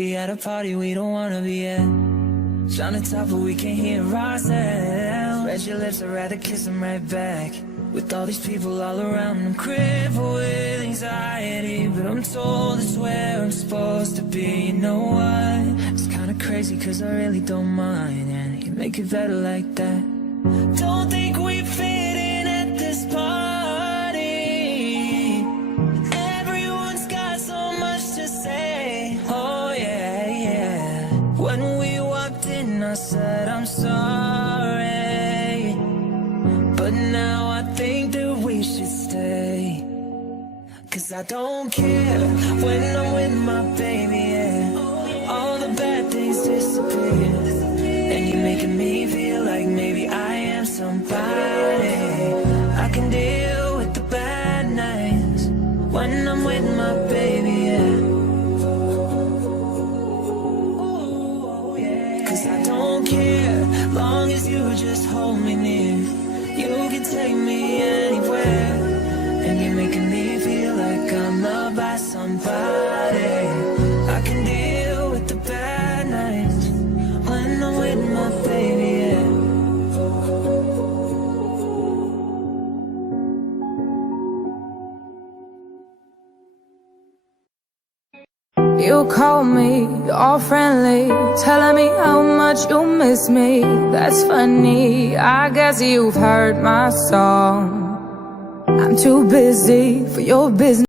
We at a party we don't wanna be at. Trying to talk but we can't hear ourselves. Red your lips, I'd rather kiss them right back. With all these people all around, I'm crippled with anxiety. But I'm told it's where I'm supposed to be. You know what? It's kinda crazy cause I really don't mind. And you make it better like that. Don't think we fit in at this party. Everyone's got so much to say. Oh yeah, yeah. When we walked in I said I'm sorry, but now I think that we should stay. Cause I don't care when I'm with my baby, yeah. All the bad things disappear. And you're making me feel like maybe I am somebody. I can deal with the bad nights when I'm with my baby, yeah. Cause I don't care, long as you just hold me near. You can take me anywhere. And you're making me feel like I'm loved by somebody. I can deal with the bad nights when I'm with my baby, yeah. You call me all friendly, telling me how much you miss me. That's funny, I guess you've heard my song. I'm too busy for your business.